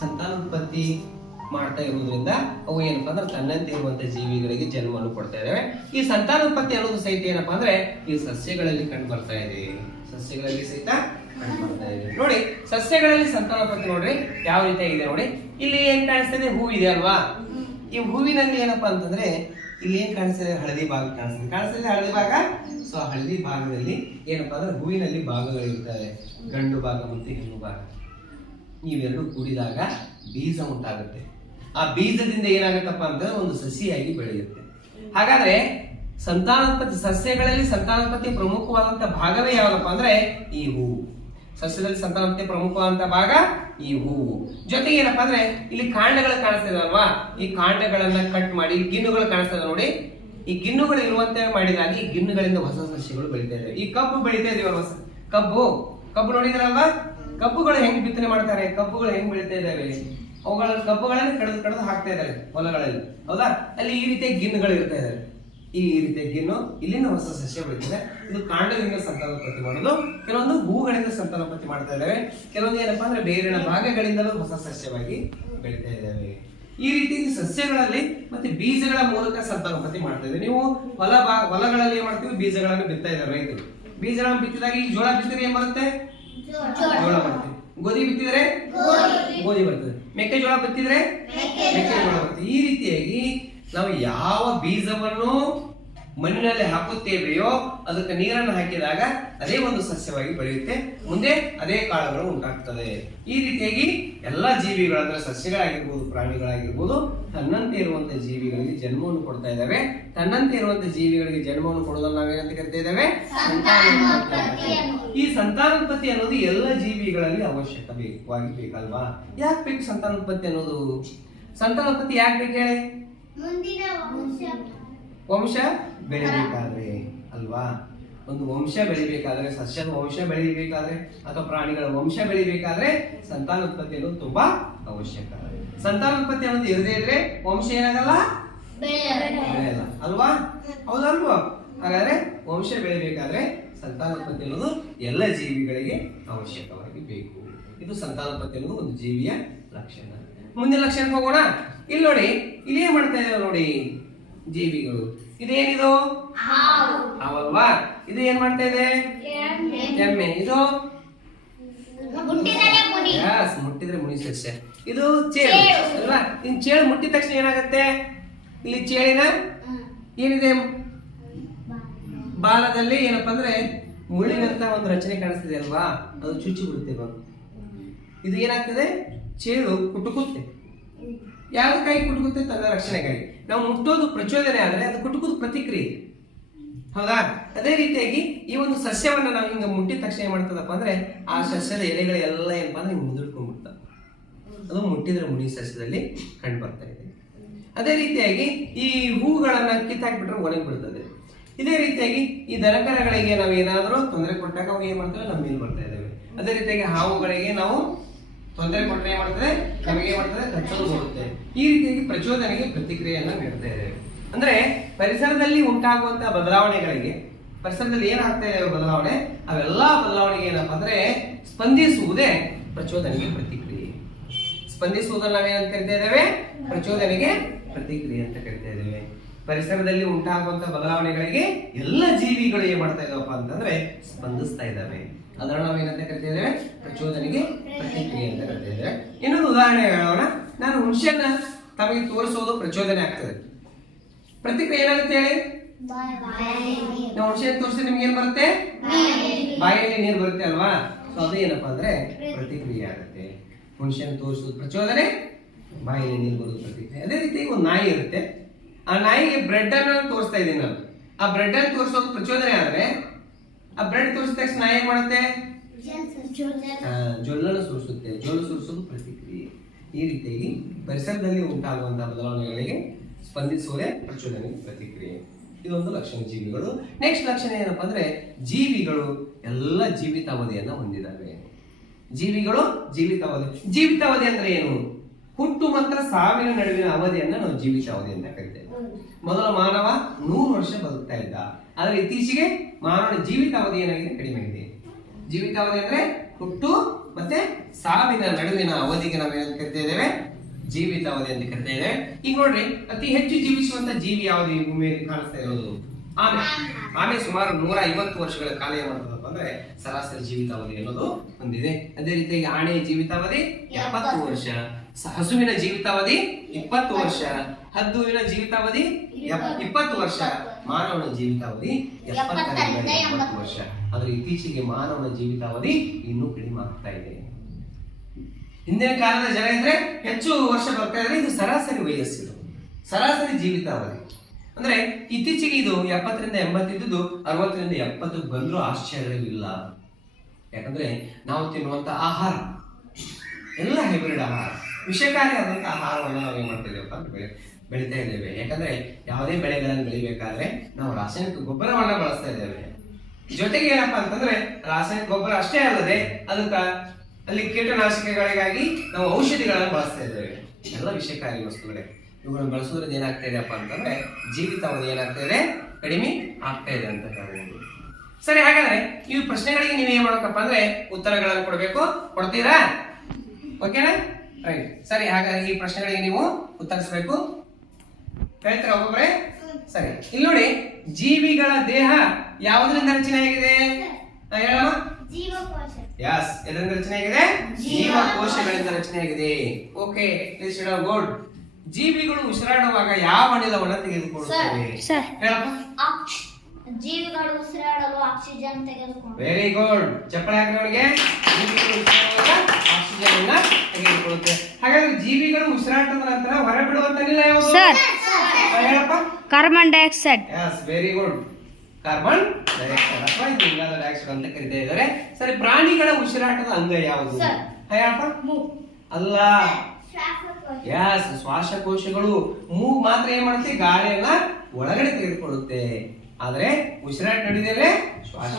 ಸಂತಾನೋತ್ಪತ್ತಿ ಇದ್ದೇವೆ. ಮಾಡ್ತಾ ಇರುವುದರಿಂದ ಅವು ಏನಪ್ಪಾ ಅಂದ್ರೆ ತನ್ನಂತೆ ಇರುವಂತ ಜೀವಿಗಳಿಗೆ ಜನ್ಮವನ್ನು ಕೊಡ್ತಾ ಇದಾವೆ ಈ ಸಂತಾನೋತ್ಪತ್ತಿ ಅನ್ನೋದು ಸಹಿತ ಏನಪ್ಪಾ ಅಂದ್ರೆ ಈ ಸಸ್ಯಗಳಲ್ಲಿ ಕಂಡು ಬರ್ತಾ ಇದೆ. ಸಸ್ಯಗಳಲ್ಲಿ ಸಹಿತ ಕಂಡು ಬರ್ತಾ ಇದೆ. ನೋಡಿ ಸಸ್ಯಗಳಲ್ಲಿ ಸಂತಾನೋತ್ಪತ್ತಿ ನೋಡ್ರಿ ಯಾವ ರೀತಿಯಾಗಿದೆ ನೋಡಿ. ಇಲ್ಲಿ ಏನ್ ಕಾಣಿಸ್ತದೆ? ಹೂ ಇದೆ ಅಲ್ವಾ? ಈ ಹೂವಿನಲ್ಲಿ ಏನಪ್ಪಾ ಅಂತಂದ್ರೆ, ಇಲ್ಲಿ ಏನ್ ಕಾಣಿಸ್ತದೆ? ಹಳದಿ ಭಾಗ ಕಾಣಿಸ್ತಿದೆ. ಕಾಣಿಸ್ತದೆ ಹಳದಿ ಭಾಗ? ಸೊ ಹಳದಿ ಭಾಗದಲ್ಲಿ ಏನಪ್ಪಾ ಅಂದ್ರೆ ಹೂವಿನಲ್ಲಿ ಭಾಗಗಳಿರ್ತವೆ. ಗಂಡು ಭಾಗ ಮತ್ತು ಹೆಣ್ಣು ಭಾಗ. ಇವೆರಡು ಕೂಡಿದಾಗ ಬೀಜ ಉಂಟಾಗುತ್ತೆ. ಆ ಬೀಜದಿಂದ ಏನಾಗುತ್ತಪ್ಪ ಅಂದ್ರೆ ಒಂದು ಸಸಿಯಾಗಿ ಬೆಳೆಯುತ್ತೆ. ಹಾಗಾದ್ರೆ, ಸಂತಾನೋತ್ಪತ್ತಿ, ಸಸ್ಯಗಳಲ್ಲಿ ಸಂತಾನೋತ್ಪತ್ತಿ ಪ್ರಮುಖವಾದಂತ ಭಾಗವೇ ಯಾವ್ದಪ್ಪ ಅಂದ್ರೆ ಈ ಹೂವು. ಸಸ್ಯದಲ್ಲಿ ಸಂತಾನೋತ್ಪತ್ತಿ ಪ್ರಮುಖವಾದಂತ ಭಾಗ ಈ ಹೂವು. ಜೊತೆಗೆ ಏನಪ್ಪಾ ಅಂದ್ರೆ ಇಲ್ಲಿ ಕಾಂಡಗಳು ಕಾಣಿಸ್ತಾ ಅಲ್ವಾ ಈ ಕಾಂಡಗಳನ್ನ ಕಟ್ ಮಾಡಿ ಗಿಣ್ಣುಗಳು ಕಾಣಿಸ್ತಾ ಇದೆ ನೋಡಿ. ಈ ಗಿಣ್ಣುಗಳು ಇರುವಂತೆ ಮಾಡಿದಾಗ ಈ ಗಿಣ್ಣುಗಳಿಂದ ಹೊಸ ಸಸ್ಯಗಳು ಬೆಳೀತಾ ಇದೆ ಈ ಕಬ್ಬು ಬೆಳಿತಾ ಇದೀವಲ್ವ ಕಬ್ಬು. ಕಬ್ಬು ನೋಡಿದ್ರಲ್ವಾ? ಕಬ್ಬುಗಳು ಹೆಂಗ್ ಬಿತ್ತನೆ ಮಾಡ್ತಾರೆ? ಕಬ್ಬುಗಳು ಹೆಂಗ್ ಬೆಳಿತಾ ಇದಾವೆ? ಅವುಗಳ ಕಬ್ಬುಗಳನ್ನು ಕಡಿದು ಕಡಿದು ಹಾಕ್ತಾ ಇದ್ದಾರೆ ಹೊಲಗಳಲ್ಲಿ. ಹೌದಾ? ಅಲ್ಲಿ ಈ ರೀತಿಯ ಗಿಣ್ಣುಗಳು ಇರ್ತಾ ಇದಾವೆ. ಈ ರೀತಿಯ ಗಿನ್ನು ಇಲ್ಲಿನ ಹೊಸ ಸಸ್ಯ ಬೆಳೀತಿದೆ. ಇದು ಕಾಂಡದಿಂದ ಸಂತಾನೋತ್ಪತ್ತಿ ಮಾಡೋದು. ಕೆಲವೊಂದು ಹೂಗಳಿಂದ ಸಂತಾನೋತ್ಪತ್ತಿ ಮಾಡ್ತಾ ಇದ್ದಾವೆ ಕೆಲವೊಂದು ಏನಪ್ಪಾ ಅಂದ್ರೆ ಬೇರಿನ ಭಾಗಗಳಿಂದಲೂ ಹೊಸ ಸಸ್ಯವಾಗಿ ಬೆಳೀತಾ ಇದ್ದಾವೆ ಈ ರೀತಿ ಸಸ್ಯಗಳಲ್ಲಿ ಮತ್ತೆ ಬೀಜಗಳ ಮೂಲಕ ಸಂತಾನೋತ್ಪತ್ತಿ ಮಾಡ್ತಾ ಇದ್ದಾರೆ ನೀವು ಹೊಲ ಬಾ ಹೊಲಗಳಲ್ಲಿ ಏನ್ ಮಾಡ್ತೀವಿ? ಬೀಜಗಳನ್ನು ಬಿತ್ತಾ ಇದ್ದಾರೆ ರೈತರು. ಬೀಜಗಳನ್ನು ಬಿತ್ತಿದಾಗ ಈ ಜೋಳ ಬಿತ್ತಿದ್ರೆ ಏನ್ ಬರುತ್ತೆ? ಜೋಳ ಬರುತ್ತೆ. ಗೋಧಿ ಬಿತ್ತಿದ್ರೆ? ಗೋಧಿ. ಬರ್ತದೆ. ಮೆಕ್ಕೆಜೋಳ ಬಿತ್ತಿದ್ರೆ? ಮೆಕ್ಕೆಜೋಳ. ಬರ್ತದೆ ಈ ರೀತಿಯಾಗಿ ನಾವು ಯಾವ ಬೀಜವನ್ನು ಮಣ್ಣಿನಲ್ಲಿ ಹಾಕುತ್ತೇವೆಯೋ ಅದಕ್ಕೆ ನೀರನ್ನು ಹಾಕಿದಾಗ ಅದೇ ಒಂದು ಸಸ್ಯವಾಗಿ ಬೆಳೆಯುತ್ತೆ. ಮುಂದೆ ಅದೇ ಕಾಳುಗಳು ಉಂಟಾಗ್ತದೆ. ಈ ರೀತಿಯಾಗಿ ಎಲ್ಲ ಜೀವಿಗಳಂದ್ರೆ ಸಸ್ಯಗಳಾಗಿರ್ಬೋದು ಪ್ರಾಣಿಗಳಾಗಿರ್ಬೋದು ತನ್ನಂತೆ ಇರುವಂತಹ ಜೀವಿಗಳಿಗೆ ಜನ್ಮವನ್ನು ಕೊಡ್ತಾ ಇದ್ದಾವೆ. ತನ್ನಂತೆ ಇರುವಂತಹ ಜೀವಿಗಳಿಗೆ ಜನ್ಮವನ್ನು ಕೊಡೋದನ್ನ ನಾವೇನಂತ ಕರಿತಾ ಇದ್ದೇವೆ? ಈ ಸಂತಾನೋತ್ಪತ್ತಿ ಅನ್ನೋದು ಎಲ್ಲ ಜೀವಿಗಳಲ್ಲಿ ಅವಶ್ಯಕ ಬೇಕಾಗಿ ಬೇಕಲ್ವಾ? ಯಾಕೆ ಬೇಕು ಸಂತಾನೋತ್ಪತ್ತಿ ಅನ್ನೋದು? ಸಂತಾನೋತ್ಪತ್ತಿ ಯಾಕೆ ಬೇಕು ಹೇಳಿ? ವಂಶ. ವಂಶ ಬೆಳೆಯಬೇಕಾದ್ರೆ ಅಲ್ವಾ? ಒಂದು ವಂಶ ಬೆಳಿಬೇಕಾದ್ರೆ ಸಸ್ಯದ ವಂಶ ಬೆಳಿಬೇಕಾದ್ರೆ ಅಥವಾ ಪ್ರಾಣಿಗಳ ವಂಶ ಬೆಳಿಬೇಕಾದ್ರೆ ಸಂತಾನೋತ್ಪತ್ತಿ ಅನ್ನೋದು ತುಂಬಾ ಅವಶ್ಯಕ. ಸಂತಾನೋತ್ಪತ್ತಿ ಅನ್ನೋದು ಇರದೇ ಇದ್ರೆ ವಂಶ ಏನಾಗಲ್ಲ? ಬೆಳೆಯಲ್ಲ. ಅಲ್ವಾ? ಹೌದಲ್ವಾ? ಹಾಗಾದ್ರೆ ವಂಶ ಬೆಳಿಬೇಕಾದ್ರೆ ಸಂತಾನೋತ್ಪತ್ತಿ ಅನ್ನೋದು ಎಲ್ಲ ಜೀವಿಗಳಿಗೆ ಅವಶ್ಯಕವಾಗಿ ಬೇಕು. ಇದು ಸಂತಾನೋತ್ಪತ್ತಿ ಅನ್ನೋದು ಒಂದು ಜೀವಿಯ ಲಕ್ಷಣ. ಮುಂದಿನ ಲಕ್ಷಣಕ್ಕೆ ಹೋಗೋಣ. ಇಲ್ಲಿ ನೋಡಿ ಇಲ್ಲಿ ಏನ್ ಮಾಡ್ತಾ ಇದ್ದೇವೆ ನೋಡಿ? ಜೀವಿಗಳು. ಇದೇನಿದು? ಹಾವಲ್ವಾ? ಅವಲ್ವಾ ಇದು ಏನ್ ಮಾಡ್ತಾ ಇದೆ? ಎಮ್ಮೆ. ಇದು? ಮುಟ್ಟಿದ್ರೆ ಮುನಿ ಸಸ್ಯ. ಇದು ಚೇಳು. ಅಲ್ವಾ? ಇನ್ ಚೇಳು ಮುಟ್ಟಿದ ತಕ್ಷಣ ಏನಾಗುತ್ತೆ? ಇಲ್ಲಿ ಚೇಳಿನ ಏನಿದೆ? ಬಾಲದಲ್ಲಿ ಏನಪ್ಪ ಅಂದ್ರೆ ಮುಳ್ಳಿನಂತ ಒಂದು ರಚನೆ ಕಾಣಿಸ್ತಿದೆ ಅಲ್ವಾ? ಅದು ಚುಚ್ಚಿ ಬಿಡುತ್ತೆ ಇದು ಏನಾಗ್ತದೆ? ಚೇಳು ಕುಟುಕುತ್ತೆ. ಕಾಯಿ ಕುಟುಕುತ್ತೆ ತನ್ನ ರಕ್ಷಣೆಗಾಗಿ ನಾವು ಮುಟ್ಟೋದು ಪ್ರಚೋದನೆ ಆದರೆ ಅದು ಕುಟುಕುದು ಪ್ರತಿಕ್ರಿಯೆ. ಹೌದಾ? ಅದೇ ರೀತಿಯಾಗಿ ಈ ಒಂದು ಸಸ್ಯವನ್ನು ನಾವು ಹಿಂಗೆ ಮುಟ್ಟಿದ ತಕ್ಷಣ ಏನು ಮಾಡ್ತದಪ್ಪ ಅಂದ್ರೆ ಆ ಸಸ್ಯದ ಎಲೆಗಳೆಲ್ಲ ಏನಪ್ಪ ಅಂದ್ರೆ ಹಿಂಗೆ ಮುದುಡ್ಕೊಂಡ್ಬಿಡ್ತಾವೆ. ಅದು ಮುಟ್ಟಿದ್ರೆ ಮುನಿ ಸಸ್ಯದಲ್ಲಿ ಕಂಡು ಬರ್ತಾ ಇದೆ. ಅದೇ ರೀತಿಯಾಗಿ ಈ ಹೂಗಳನ್ನು ಕಿತ್ತಾಕ್ಬಿಟ್ರೆ ಒಣಗಿ ಬಿಡ್ತದೆ. ಇದೇ ರೀತಿಯಾಗಿ ಈ ದನಕರಗಳಿಗೆ ನಾವು ಏನಾದರೂ ತೊಂದರೆ ಕೊಟ್ಟಾಗ ಅವು ಏನು ಮಾಡ್ತವೆ? ನಮ್ಮ ಮೇಲೆ ಬರ್ತಾ ಇದ್ದಾವೆ ಅದೇ ರೀತಿಯಾಗಿ ಹಾವುಗಳಿಗೆ ನಾವು ತೊಂದರೆ ಕೊಟ್ಟರೆ ಏನ್ ಮಾಡ್ತದೆ? ನಮಗೆ ಏನ್ ಮಾಡ್ತದೆ? ರಕ್ಷಣೆ ಕೊಡುತ್ತೆ. ಈ ರೀತಿಯಾಗಿ ಪ್ರಚೋದನೆಗೆ ಪ್ರತಿಕ್ರಿಯೆಯನ್ನ ನೀಡ್ತಾ ಇದೆ ಅಂದ್ರೆ ಪರಿಸರದಲ್ಲಿ ಉಂಟಾಗುವಂತಹ ಬದಲಾವಣೆಗಳಿಗೆ, ಪರಿಸರದಲ್ಲಿ ಏನಾಗ್ತಾ ಇದೆ ಬದಲಾವಣೆ? ಅವೆಲ್ಲಾ ಬದಲಾವಣೆಗೆ ಏನಪ್ಪ ಅಂದ್ರೆ ಸ್ಪಂದಿಸುವುದೇ ಪ್ರಚೋದನೆಗೆ ಪ್ರತಿಕ್ರಿಯೆ. ಸ್ಪಂದಿಸುವುದನ್ನು ನಾವೇನಂತ ಕರಿತಾ ಇದ್ದೇವೆ? ಪ್ರಚೋದನೆಗೆ ಪ್ರತಿಕ್ರಿಯೆ ಅಂತ ಕರಿತಾ ಇದ್ದೇವೆ. ಪರಿಸರದಲ್ಲಿ ಉಂಟಾಗುವಂತ ಬದಲಾವಣೆಗಳಿಗೆ ಎಲ್ಲ ಜೀವಿಗಳು ಏನ್ ಮಾಡ್ತಾ ಇದಾವಪ್ಪ ಅಂತಂದ್ರೆ ಸ್ಪಂದಿಸ್ತಾ ಇದ್ದಾವೆ. ಅದನ್ನ ನಾವು ಏನಂತ ಕರಿತಿದ್ದೇವೆ ಪ್ರಚೋದನೆಗೆ ಪ್ರತಿಕ್ರಿಯೆ. ಅಂತ ಕರಿತಿದ್ದೇವೆ ಇನ್ನೊಂದು ಉದಾಹರಣೆ ಹೇಳೋಣ. ನಾನು ಹುಣಸೆಯನ್ನ ತಮಗೆ ತೋರಿಸೋದು ಪ್ರಚೋದನೆ ಆಗ್ತದೆ. ಪ್ರತಿಕ್ರಿಯೆ ಏನಾಗುತ್ತೆ ಹೇಳಿ? ನಾವು ಹುಣಸೆಯನ್ನು ತೋರಿಸಿದ್ರೆ ನಿಮ್ಗೆ ಏನ್ ಬರುತ್ತೆ? ಬಾಯಲ್ಲಿ. ನೀರು ಬರುತ್ತೆ ಅಲ್ವಾ? ಸೊ ಅದು ಏನಪ್ಪಾ ಅಂದ್ರೆ ಪ್ರತಿಕ್ರಿಯೆ ಆಗುತ್ತೆ. ಹುಣಸೆಯನ್ನು ತೋರಿಸೋದು ಪ್ರಚೋದನೆ ಬಾಯಲ್ಲಿ ನೀರು ಬರೋದು ಪ್ರತಿಕ್ರಿಯೆ. ಅದೇ ರೀತಿ ಒಂದು ನಾಯಿ ಇರುತ್ತೆ. ಆ ನಾಯಿಗೆ ಬ್ರೆಡ್ ಅನ್ನ ತೋರಿಸ್ತಾ ಇದ್ದೀನಿ ನಾನು. ಆ ಬ್ರೆಡ್ ಅನ್ನು ತೋರಿಸೋದು ಪ್ರಚೋದನೆ ಆದ್ರೆ ಆ ಬ್ರೆಡ್ ತೋರಿಸಿದ ತಕ್ಷಣ ಏನ್ ಮಾಡುತ್ತೆ? ಜೊಲ್ಲನ್ನು ಸುರಿಸುತ್ತೆ. ಜೊಲ್ಲು ಸುರಿಸೋದು ಪ್ರತಿಕ್ರಿಯೆ. ಈ ರೀತಿಯಾಗಿ ಪರಿಸರದಲ್ಲಿ ಉಂಟಾಗುವಂತಹ ಬದಲಾವಣೆಗಳಿಗೆ ಸ್ಪಂದಿಸುವುದೇ ಪ್ರಚೋದನೆ ಪ್ರತಿಕ್ರಿಯೆ. ಇದೊಂದು ಲಕ್ಷಣ ಜೀವಿಗಳು. ನೆಕ್ಸ್ಟ್ ಲಕ್ಷಣ ಏನಪ್ಪಾ ಅಂದ್ರೆ ಜೀವಿಗಳು ಎಲ್ಲ ಜೀವಿತಾವಧಿಯನ್ನ ಹೊಂದಿದ್ದಾವೆ ಜೀವಿಗಳು ಜೀವಿತಾವಧಿ. ಜೀವಿತಾವಧಿ ಅಂದ್ರೆ ಏನು? ಹುಟ್ಟು ಮಾತ್ರ ಸಾವಿನ ನಡುವಿನ ಅವಧಿಯನ್ನ ನಾವು ಜೀವಿತಾವಧಿ ಅಂತ ಕರಿತೇವೆ. ಮೊದಲ ಮಾನವ ನೂರು ವರ್ಷ ಬದುಕ್ತಾ ಇದ್ದ. ಆದ್ರೆ ಇತ್ತೀಚೆಗೆ ಮಾನವನ ಜೀವಿತಾವಧಿ ಏನಾಗಿದೆ? ಕಡಿಮೆ ಆಗಿದೆ. ಜೀವಿತಾವಧಿ ಅಂದ್ರೆ ಹುಟ್ಟು ಮತ್ತೆ ಸಾವಿನ ನಡುವಿನ ಅವಧಿಗೆ ನಾವು ಕರಿತಾ ಇದ್ದೇವೆ? ಜೀವಿತಾವಧಿ ಅಂತ ಕರಿತಾ ಇದ್ದೇವೆ. ಈಗ ನೋಡ್ರಿ, ಅತಿ ಹೆಚ್ಚು ಜೀವಿಸುವಂತ ಜೀವಿ ಯಾವುದು ಈ ಭೂಮಿಯಲ್ಲಿ ಕಾಣಿಸ್ತಾ ಇರೋದು? ಆಮೆ. ಆಮೆ ಸುಮಾರು ನೂರ ಐವತ್ತು ವರ್ಷಗಳ ಕಾಲ ಏನ್ ಅಂದ್ರೆ ಸರಾಸರಿ ಜೀವಿತಾವಧಿ ಅನ್ನೋದು ಹೊಂದಿದೆ. ಅದೇ ರೀತಿಯಾಗಿ ಆಣೆಯ ಜೀವಿತಾವಧಿ ಎಪ್ಪತ್ತು ವರ್ಷ ಹಸುವಿನ ಜೀವಿತಾವಧಿ ಇಪ್ಪತ್ತು ವರ್ಷ, ಹದ್ದುವಿನ ಜೀವಿತಾವಧಿ ಇಪ್ಪತ್ತು ವರ್ಷ ಮಾನವನ ಜೀವಿತಾವಧಿ ಎಪ್ಪತ್ತರಿಂದ ಎಂಬತ್ತು ವರ್ಷ. ಆದ್ರೆ ಇತ್ತೀಚೆಗೆ ಮಾನವನ ಜೀವಿತಾವಧಿ ಇನ್ನೂ ಕಡಿಮೆ ಆಗ್ತಾ ಇದೆ. ಹಿಂದಿನ ಕಾಲದ ಜನ ಇದ್ರೆ ಹೆಚ್ಚು ವರ್ಷ ಬರ್ತಾ ಇದ್ರೆ ಇದು ಸರಾಸರಿ ವಯಸ್ಸು ಸರಾಸರಿ ಜೀವಿತಾವಧಿ. ಅಂದ್ರೆ ಇತ್ತೀಚೆಗೆ ಇದು ಎಪ್ಪತ್ತರಿಂದ ಎಂಬತ್ತಿದ್ದು ಅರವತ್ತರಿಂದ ಎಪ್ಪತ್ತು ಬಂದ್ರೂ ಆಶ್ಚರ್ಯವಿಲ್ಲ. ಯಾಕಂದ್ರೆ ನಾವು ತಿನ್ನುವಂತ ಆಹಾರ, ಎಲ್ಲ ಹೈಬ್ರಿಡ್ ಆಹಾರ. ವಿಷಕಾರಿ ಆದಂತ ಆಹಾರವನ್ನು ನಾವು ಏನ್ ಬೆಳಿತಾ ಇದ್ದೇವೆ. ಯಾಕಂದ್ರೆ ಯಾವುದೇ ಬೆಳೆಗಳನ್ನು ಬೆಳಿಬೇಕಾದ್ರೆ ನಾವು ರಾಸಾಯನಿಕ ಗೊಬ್ಬರವನ್ನ ಬಳಸ್ತಾ ಇದ್ದೇವೆ. ಜೊತೆಗೆ ಏನಪ್ಪಾ ಅಂತಂದ್ರೆ ರಾಸಾಯನಿಕ ಗೊಬ್ಬರ ಅಷ್ಟೇ ಅಲ್ಲದೆ ಅದಕ್ಕ ಅಲ್ಲಿ ಕೀಟನಾಶಕಗಳಿಗಾಗಿ ನಾವು ಔಷಧಿಗಳನ್ನು ಬಳಸ್ತಾ ಇದ್ದೇವೆ. ಎಲ್ಲ ವಿಷಕಾರಿ ವಸ್ತುಗಳೇ. ಇವುಗಳನ್ನು ಬಳಸೋದ್ರಿಂದ ಏನಾಗ್ತಾ ಇದೆಯಪ್ಪ ಅಂತಂದ್ರೆ ಜೀವಿತಾವಧಿ ಏನಾಗ್ತಾ ಇದೆ? ಕಡಿಮೆ ಆಗ್ತಾ ಇದೆ ಅಂತ ಹೇಳ್ಬೋದು. ಸರಿ, ಹಾಗಾದ್ರೆ ಈ ಪ್ರಶ್ನೆಗಳಿಗೆ ನೀವು ಏನ್ ಮಾಡ್ಬೇಕಪ್ಪ ಅಂದ್ರೆ ಉತ್ತರಗಳನ್ನು ಕೊಡಬೇಕು. ಕೊಡ್ತೀರಾ? ಓಕೆನಾ ರೈಟ್ ಸರಿ, ಹಾಗಾದ್ರೆ ಈ ಪ್ರಶ್ನೆಗಳಿಗೆ ನೀವು ಉತ್ತರಿಸಬೇಕು. ಹೇಳ್ತೀರಾ ಒಬ್ಬೊಬ್ಬರೇ ಸರಿ. ಇಲ್ಲಿ ನೋಡಿ ಜೀವಿಗಳ ದೇಹ ಯಾವುದರಿಂದ ರಚನೆಯಾಗಿದೆ ಆಗಿದೆ? ಹೇಳಮ್ಮ. ಯಸ್ ಎದರಿಂದ ರಚನೆಯಾಗಿದೆ ಜೀವಕೋಶಗಳಿಂದ ರಚನೆಯಾಗಿದೆ ಓಕೆ ಗುಡ್ ಜೀವಿಗಳು ಉಸಿರಾಡುವಾಗ ಯಾವ ಅನಿಲವನ್ನು ತೆಗೆದುಕೊಳ್ಳುತ್ತವೆ? ಹೇಳಪ್ಪ. ಜೀವಿಗಳು ಉಸಿರಾಡಲು ಆಕ್ಸಿಜನ್ ತೆಗೆದುಕೊಂಡು ವೆರಿ ಗುಡ್ ಚಪ್ಪಳೆ ಹಾಕಿದವರಿಗೆ ಆಕ್ಸಿಜನ್ ಅನ್ನ ತೆಗೆದುಕೊಳ್ಳುತ್ತೆ. ಹಾಗಾದ್ರೆ ಜೀವಿಗಳು ಉಸಿರಾಟದ ನಂತರ ಹೊರಬಿಡುವಂತ ಅನಿಲ ಯಾವುದು? ಸರ್ ಹೇಳಪ್ಪ. Carbon dioxide yes very good carbon dioxide ಅಥವಾ ಇಂಗಾಲ ಡೈಆಕ್ಸೈಡ್ ಅಂತ ಕರೀತಾ ಇದ್ದಾರೆ. ಸರಿ ಪ್ರಾಣಿಗಳ ಉಸಿರಾಟದ ಅಂಗ ಯಾವುದು? ಸರ್. ಹಾ, ಹೇಳಪ್ಪ ಅಲ್ಲ. ಶ್ವಾಸಕೋಶ ಯಸ್ ಶ್ವಾಸಕೋಶಗಳು. ಮೂಗ್ ಮಾತ್ರ ಏನ್ ಮಾಡುತ್ತೆ? ಗಾಳಿಯನ್ನ ಒಳಗಡೆ ತೆಗೆದುಕೊಳ್ಳುತ್ತೆ. ಆದ್ರೆ ಉಸಿರಾಟ ನಡೆದಲ್ಲೇ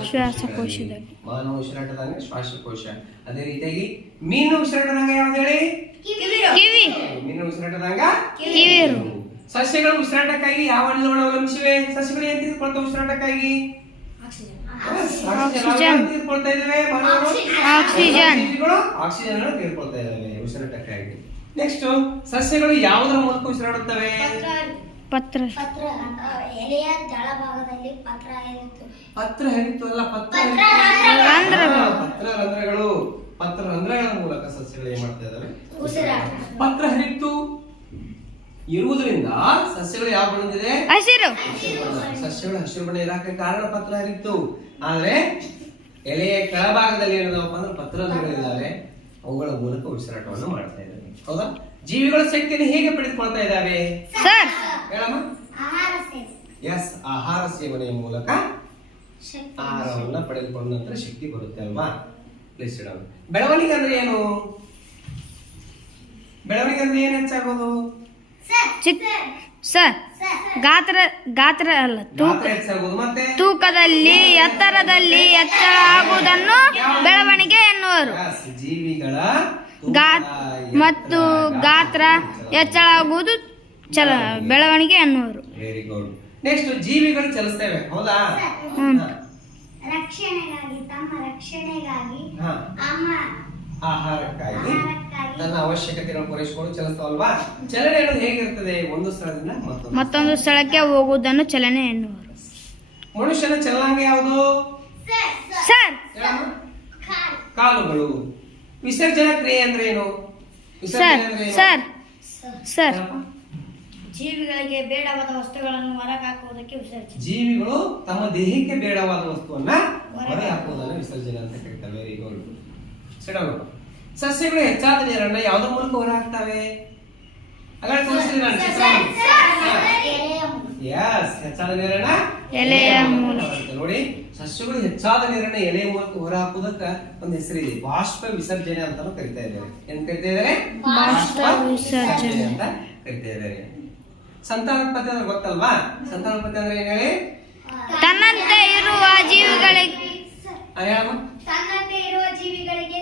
ಶ್ವಾಸಕೋಶದಲ್ಲಿ. ಮಾನವ ಉಸಿರಾಟದಂಗೆ ಶ್ವಾಸಕೋಶ. ಅದೇ ರೀತಿಯಾಗಿ ಮೀನು ಉಸಿರಾಟದಂಗ ಯಾವ್ದು ಹೇಳಿ? ಕಿವಿ. ಮೀನು ಉಸಿರಾಟದಂಗ ಕಿವಿರು ಸಸ್ಯಗಳು ಉಸಿರಾಟಕ್ಕಾಗಿ ಯಾವ ಹಣ್ಣುಗಳು ಅವಲಂಬಿಸಿವೆ ಸಸ್ಯಗಳು ಏನ್ ತಿಳ್ಕೊಳ್ತಾ ಉಸಿರಾಟಕ್ಕಾಗಿ? ಆಕ್ಸಿಜನ್. ತೆಗೆದುಕೊಳ್ತಾ ಇದ್ದೇವೆ? ಮಾನವರು ಆಕ್ಸಿಜನ್. ಇದ್ದಾವೆ ಉಸಿರಾಟಕ್ಕಾಗಿ. ನೆಕ್ಸ್ಟ್ ಸಸ್ಯಗಳು ಯಾವುದರ ಮೂಲಕ ಉಸಿರಾಡುತ್ತವೆ? ಪತ್ರ. ಪತ್ರ ಆ, ಎಲೆಯ ತಳಭಾಗದಲ್ಲಿ ಪತ್ರ ಪತ್ರ ಹರಿತು ಅಲ್ಲ ಪತ್ರ ಪತ್ರ. ರಂಧ್ರಗಳು. ಪತ್ರ ರಂಧ್ರಗಳು. ಪತ್ರ ಮೂಲಕ ಸಸ್ಯಗಳು ಏನ್ ಮಾಡ್ತಾ ಇದಾವೆ? ಪತ್ರ ಹರಿತು. ಇರುವುದರಿಂದ ಸಸ್ಯಗಳು ಯಾವ ಬಣ್ಣದಿದೆ ಹಸಿರು. ಸಸ್ಯಗಳು ಹಸಿರು ಬಣ್ಣ ಇರಾಕ ಕಾರಣ ಪತ್ರ ಹರಿತು. ಆದ್ರೆ ಎಲೆಯ ಕೆಳಭಾಗದಲ್ಲಿ ಏನದಪ್ಪ ಅಂದ್ರೆ ಪತ್ರಗಳಿದ್ದಾವೆ ಅವುಗಳ ಮೂಲಕ ಉಸಿರಾಟವನ್ನು ಮಾಡ್ತಾ ಇದ್ದಾರೆ ಹೌದಾ? ಜೀವಿಗಳ ಶಕ್ತಿಯನ್ನು ಹೇಗೆ ಪಡೆದುಕೊಳ್ತಾ ಇದ್ದಾವೆ? ಸರ್. ಹೇಳಮ್ಮ. ಎಸ್ ಆಹಾರ ಸೇವನೆಯ ಮೂಲಕ ಶಕ್ತಿ. ಆಹಾರವನ್ನ ಪಡೆದುಕೊಂಡ ನಂತರ ಶಕ್ತಿ ಬರುತ್ತೆ ಅಲ್ವಾ? ಪ್ಲೀಸ್ ಇಡೋಣ ಬೆಳವಣಿಗೆ ಅಂದ್ರೆ ಏನು? ಬೆಳವಣಿಗೆ ಅಂದ್ರೆ ಏನ್ ಹೆಚ್ಚಾಗೋದು? ಸರ್ ಗಾತ್ರ ಗಾತ್ರ ಅಲ್ಲ ತೂಕ. ತೂಕದಲ್ಲಿ ಎತ್ತರದಲ್ಲಿ ಎತ್ತರ ಆಗುವುದನ್ನು ಬೆಳವಣಿಗೆ ಎನ್ನುವರು. ಜೀವಿಗಳ ಗಾತ್ ಮತ್ತು ಗಾತ್ರ ಹೆಚ್ಚಳ ಆಗುವುದು ಚಲ ಬೆಳವಣಿಗೆ ಅನ್ನುವರು ವೆರಿ ಗುಡ್ ನೆಕ್ಸ್ಟ್ ಜೀವಿಗಳು ಚಲಿಸ್ತೇವೆ. ಹೌದಾ? ರಕ್ಷಣೆಗಾಗಿ ತಮ್ಮ ರಕ್ಷಣೆಗಾಗಿ. ಆಹಾರಕ್ಕಾಗಿ ತನ್ನ ಅವಶ್ಯಕತೆಗಳನ್ನು ಪೂರೈಸಿಕೊಂಡು ಚಲಿಸ್ತಾವಲ್ವಾ? ಚಲನೆ ಅನ್ನೋದು ಹೇಗಿರ್ತದೆ? ಒಂದು ಸ್ಥಳದಿಂದ ಮತ್ತೊಂದು ಮತ್ತೊಂದು ಸ್ಥಳಕ್ಕೆ ಹೋಗುವುದನ್ನು ಚಲನೆ ಎನ್ನುವರು. ಮನುಷ್ಯನ ಚಲನಾಂಗ ಯಾವುದು? ಸರ್ ಕಾಲುಗಳು. ವಿಸರ್ಜನಾ ಕ್ರಿಯೆ ಅಂದ್ರೆ ಏನು? ಸರ್ ವಿಸರ್ಜನೆ ಅಂದ್ರೆ ಏನು? Sir sir. ಜೀವಿಗಳಿಗೆ ಬೇಡವಾದ ವಸ್ತುಗಳನ್ನು ಹೊರಹಾಕುವುದಕ್ಕೆ ವಿಸರ್ಜನೆ. ಜೀವಿಗಳು ತಮ್ಮ ದೇಹಕ್ಕೆ ಬೇಡವಾದ ವಸ್ತುವನ್ನ ಹೊರಗೆ. ಹಾಕುವುದನ್ನ ವಿಸರ್ಜನೆ ಅಂತ ಕರೀತಾರೆ. ವೆರಿ ಗುಡ್ ಸಸ್ಯಗಳು ಹೆಚ್ಚಾದ ನೀರನ್ನ ಯಾವ್ದೋ ಮೂಲಕ ಹೊರ ಹಾಕ್ತವೆ ಹಾಗಾದ್ರೆ ತೋರಿಸ್ತೀನಿ ನಾನು ಹೆಚ್ಚಾದ ನೀರನ್ನ ಎಲೆಯ ಮೂಲಕ ನೋಡಿ ಸಸ್ಯಗಳು ಹೆಚ್ಚಾದ ನೀರನ್ನ ಎಲೆ ಮೂಲಕ ಹೊರ ಹಾಕುವುದಕ್ಕ ಒಂದು ಹೆಸರಿದೆ ಬಾಷ್ಪ ವಿಸರ್ಜನೆ ಅಂತಾನು ಕರಿತಾ ಇದ್ದಾರೆ. ಏನ್ ಕರಿತಾ ಇದ್ದಾರೆ? ಬಾಷ್ಪ ವಿಸರ್ಜನೆ. ಅಂತ ಕರಿತಾ ಇದ್ದಾರೆ. ಸಂತಾನೋತ್ಪತ್ತಿ ಅಂದ್ರೆ ಗೊತ್ತಲ್ವಾ? ಸಂತಾನೋತ್ಪತ್ತಿ ಅಂದ್ರೆ ಏನ್ ಹೇಳಿ? ತನ್ನಂತೆ ಇರುವ ಜೀವಿಗಳಿಗೆ ಆ, ಹೇಳಮ್ಮ ತನ್ನಂತೆ ಇರುವ ಜೀವಿಗಳಿಗೆ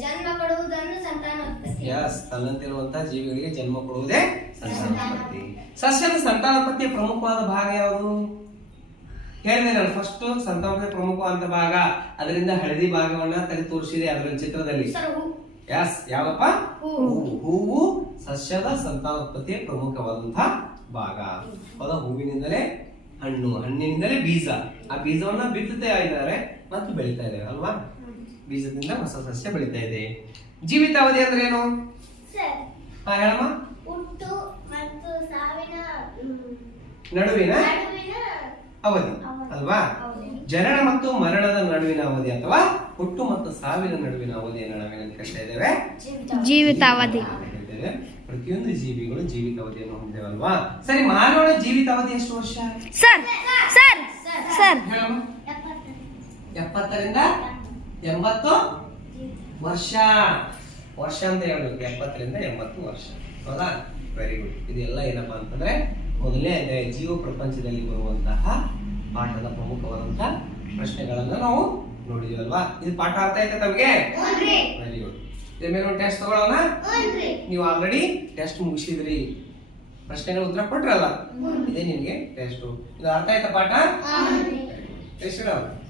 ಜನ್ಮ ಕೊಡುವುದನ್ನು ಸಂತಾನೋತ್ಪತ್ತಿ ಯಸ್ ತನ್ನಂತಿರುವಂತಹ ಜೀವಿಗಳಿಗೆ ಜನ್ಮ ಕೊಡುವುದೇ ಸಂತಾನೋತ್ಪತ್ತಿ ಸಸ್ಯದ ಸಂತಾನೋತ್ಪತ್ತಿಯ ಪ್ರಮುಖವಾದ ಭಾಗ ಯಾವುದು? ಹೇಳಿದೆ ನಾನು ಫಸ್ಟ್ ಸಂತಾನೋತ್ಪತ್ತಿಯ ಪ್ರಮುಖವಾದ ಭಾಗ. ಅದರಿಂದ ಹಳದಿ ಭಾಗವನ್ನ ತೆಗೆದು ತೋರಿಸಿದೆ ಅದರ ಚಿತ್ರದಲ್ಲಿ. ಯಸ್ ಯಾವಪ್ಪ? ಹೂವು ಹೂವು ಸಸ್ಯದ ಸಂತಾನೋತ್ಪತ್ತಿಯ ಪ್ರಮುಖವಾದಂತಹ ಭಾಗ. ಹೌದಾ ಹೂವಿನಿಂದಲೇ ಹಣ್ಣು ಹಣ್ಣಿನಿಂದಲೇ ಬೀಜ. ಆ ಬೀಜವನ್ನ ಬಿತ್ತುತ್ತೆ ಇದ್ದಾರೆ. ಮತ್ತು ಬೆಳೀತಾ ಇದೆ ಅಲ್ವಾ? ಬೀಜದಿಂದ ಹೊಸ ಸಸ್ಯ ಬೆಳೀತಾ ಇದೆ. ಜೀವಿತಾವಧಿ ಅಂದ್ರೆ ಏನು? ಹಾ ಹೇಳಮ್ಮ. ಹುಟ್ಟು ಮತ್ತು ಸಾವಿನ ನಡುವಿನ ನಡುವಿನ ಅವಧಿ ಅಲ್ವಾ? ಜನನ ಮತ್ತು ಮರಣದ ನಡುವಿನ ಅವಧಿ ಅಥವಾ ಹುಟ್ಟು ಮತ್ತು ಸಾವಿನ ನಡುವಿನ ಅವಧಿಯನ್ನು ನಾವೇನಂತ ಕಷ್ಟ ಇದ್ದೇವೆ ಜೀವಿತಾವಧಿ. ಪ್ರತಿಯೊಂದು ಜೀವಿಗಳು ಜೀವಿತಾವಧಿಯನ್ನು ಹೊಂದೇವಲ್ವಾ ಸರಿ ಮಾನವನ ಜೀವಿತಾವಧಿ ಎಷ್ಟು ವರ್ಷ? Sir sir sir. ಎಪ್ಪತ್ತರಿಂದ ಎಂಬತ್ತು ವರ್ಷ. ವರ್ಷ ಅಂತ ಹೇಳ್ಬೇಕು ಎಪ್ಪತ್ತರಿಂದ ಎಂಬತ್ತು ವರ್ಷ. ಹೌದಾ? ವೆರಿ ಗುಡ್ ಇದೆಲ್ಲ ಏನಪ್ಪಾ ಅಂತಂದ್ರೆ ಮೊದಲೇ ಅಧ್ಯಾಯ ಜೀವ ಪ್ರಪಂಚದಲ್ಲಿ ಬರುವಂತಹ ಪಾಠದ ಪ್ರಮುಖವಾದಂತಹ ಪ್ರಶ್ನೆಗಳನ್ನ ನಾವು ನೋಡಿದೀವಲ್ವಾ? ಇದು ಪಾಠ ಅರ್ಥ ಆಯ್ತಾ ತಮಗೆ. ವೆರಿ ಗುಡ್ ಇದ್ರ ಮೇಲೆ ಒಂದು ಟೆಸ್ಟ್ ತಗೊಳ್ಳೋಣ. ನೀವು ಆಲ್ರೆಡಿ ಟೆಸ್ಟ್ ಮುಗಿಸಿದ್ರಿ. ಪ್ರಶ್ನೆಗಳ ಉತ್ತರ ಕೊಟ್ರಲ್ಲ? ಇದೇ ನಿಮ್ಗೆ ಟೆಸ್ಟ್ ಇದು ಅರ್ಥ ಆಯ್ತಾ ಪಾಠ? ಎಸ್ ಎಷ್ಟು